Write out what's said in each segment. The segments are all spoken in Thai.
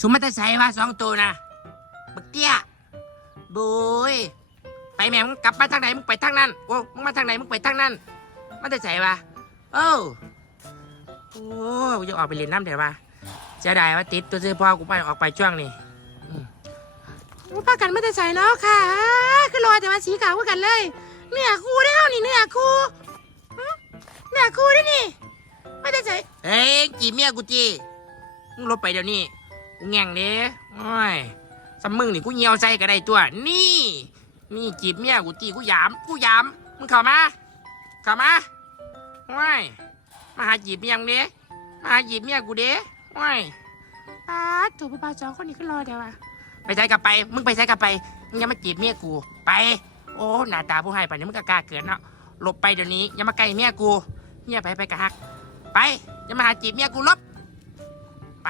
สุมาแต่ใส่มาสองตัวนะบักเตี้ยบุยไปแม่มึงกลับมาทางไหนมึงไปทางนั้นโอ้มึงมาทางไหนมึงไปทางนั้นมาแต่ใส่มาเอ้าโอ้กูจะออกไปเล่นน้ำเดี๋ยวมาจะได้ว่าติดตัวซื้อพ่อกูไปออกไปช่วงนี้ป้ากันไม่ได้ใส่เนาะค่ะคือรอแต่ว่าสีขาวกันเลย เนื้อคู่ได้เท่านี่เนื้อคู่หึเนื้อคู่ได้นี่ไม่ได้ใส่เฮ้ยจีบเมียกูจีมึงลบไปเดี๋ยวนี้ กูแง่งเด้โอ้ยสำมึงนี่กูเหี่ยวใจก็ได้ตัว นี่นี่จีบเมียกูจีกูหยาม กูหยาม มึงเข้ามาเข้ามาโอ้ยมาหาจีบเมียงเด้มาหาจีบเมียกูเด้โอ้ยป้าถูกป้าจอคนนี้คือรอแต่ว่าไปใช้กลับไป มึงไปใช้กลับไป มึงอย่ามาจีบเมียกู ไป โอ้หน้าตาผู้ให้ไปนี่มึงก็กล้าเกินเนาะ หลบไปเดี๋ยวนี้ อย่ามาใกล้เมียกู เมียไปไปกะฮัก ไป อย่ามาหาจีบเมียกูลบ ไป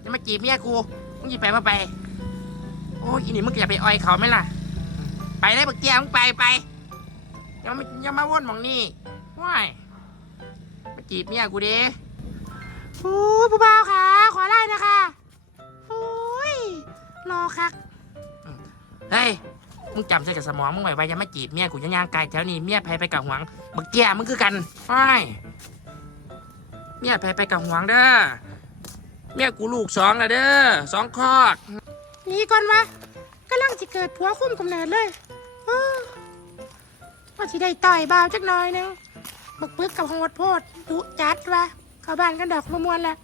อย่ามาจีบเมียกูมึงหยิบไปมาไป โอ้ยอีนี่มึงก็อย่าไปอ้อยเขาไหมล่ะ ไปเลยบักเตี้ยมึงไปไปอย่ามาอย่ามาวนหมองนี่ว้ายมาจีบเมียกูเด้โอ้ยผู้บ่าวค่ะขอไล่นะคะโอ้ยรอคักเฮ้ยมึงจำใส่กับสมองมึงไว้ไว้อย่ามาจีบเมียกูย่างๆไกลแถวนี้เมียไปไปกับหวงบักเตี้ยมึงคือกันว้ายเมียไปไปกับหวงเด้อ แม่กูลูกสองแล้วเด้อสองคอกนี่ก่อนวะกำลังจะเกิดผัวคุ้มกำเนิดเลยโอ้ว่าสิได้ต่อยบ่าวจักหน่อยนึงบักปึกกับโหดโพดดุจัดวะเข้าบ้านกันดอกมะมวนแหละ